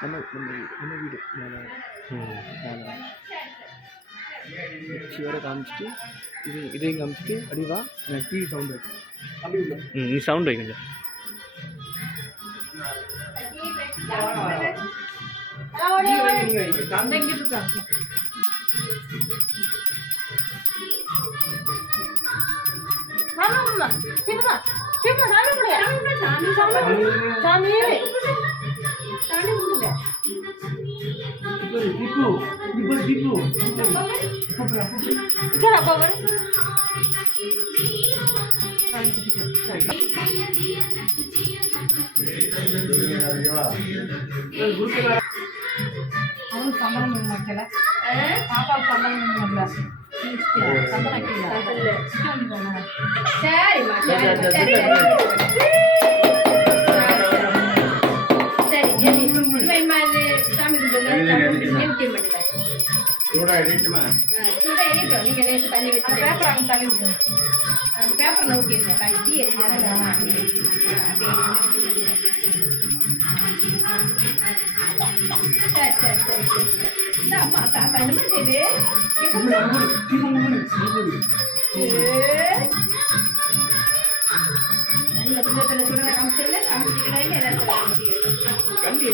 நம்ம வீடு மேலே உச்சி வரை காமிச்சிட்டு இதையும் காமிச்சிட்டு அடிவா நான் டிவி சவுண்ட் வைக்கிறேன். அப்படி இல்லை நீ சவுண்ட் வைங்க. அவனுக்கு சம்பளம் வைக்கல, பாப்பாவுக்கு சம்பளம் வரல. பேப்பர் நோக்கிடுங்க தண்ணி சரி சரி சரி இந்த அம்மா தாத்தா என்ன செய்யுது சுட காமிச்சல காமிச்சிக்கிறாங்க காட்டு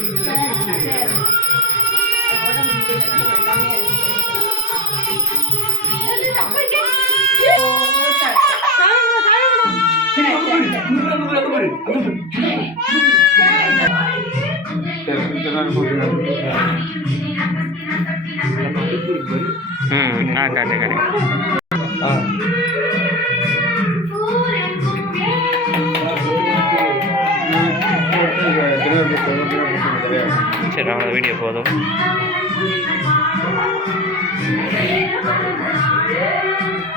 காட்டு சரி அவ்வளோ வீடியோ போதும்.